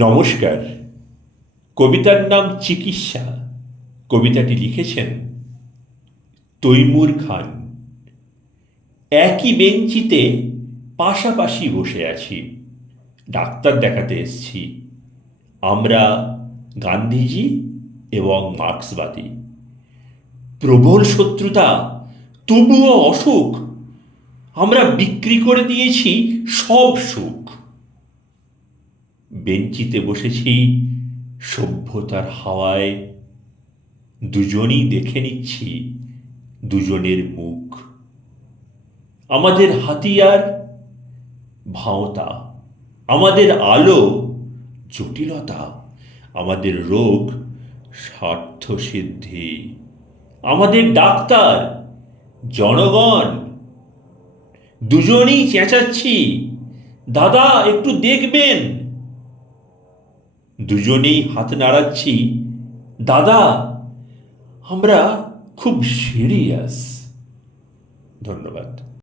নমস্কার। কবিতার নাম চিকিৎসা। কবিতাটি লিখেছেন তৈমুর খান। একই বেঞ্চিতে পাশাপাশি বসে আছি, ডাক্তার দেখাতে এসেছি। আমরা গান্ধীজি এবং মার্ক্সবাদী। প্রবল শত্রুতা, তবুও অসুখ। আমরা বিক্রি করে দিয়েছি সব সুখ। বেঞ্চিতে বসেছি সভ্যতার হাওয়ায়, দুজনই দেখে নিচ্ছি দুজনের মুখ। আমাদের হাতিয়ার ভাঁওতা, আমাদের আলো জটিলতা, আমাদের রোগ স্বার্থ সিদ্ধি, আমাদের ডাক্তার জনগণ। দুজনেই চেঁচাচ্ছি, দাদা একটু দেখবেন। দুজনেই হাত নাড়াচ্ছি, দাদা আমরা খুব সিরিয়াস। ধন্যবাদ।